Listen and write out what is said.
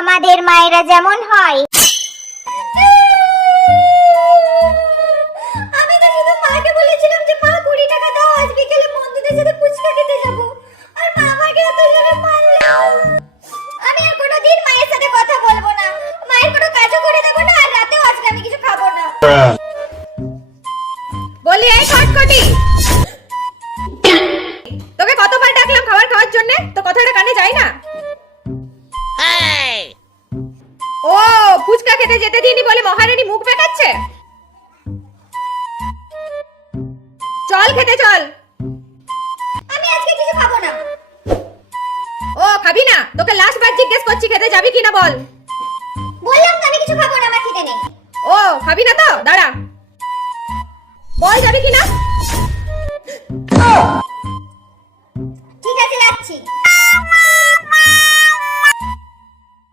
আমাদের মায়েরা যেমন হয়। আমি তো শুধু মাকে বলেছিলাম যে মা 20 টাকা দাও, আজ বিকেলে বন্ধুদের সাথে ফুচকা খেতে যাব, আর মা আমাকে এত জোরে মারলো। আমি আর কোনোদিন মায়ের সাথে কথা বলবো না, মায়ের কোনো কাজও করে দেবো না, আর রাতেও আজকে আমি কিছু খাবো না। বলি এই খটখটি, তোকে কতবার ডাকলাম খাবার খাওয়ার জন্য, তো কথাটা কানে যায় না? ও ফুচকা খেতে যেতে দিইনি বলে মহারানী মুখ বেঁকাচ্ছে। চল খেতে চল। আমি আজকে কিছু খাবো না। ও খাবি না? তোকে লাস্ট বার জিজ্ঞেস করছি খেতে যাবি কিনা বল। বললাম তো আমি কিছু খাবো না, আমার খিদে নেই। ও খাবি না তো দাঁড়া, বল যাবি কিনা। ঠিক আছে, যাচ্ছি।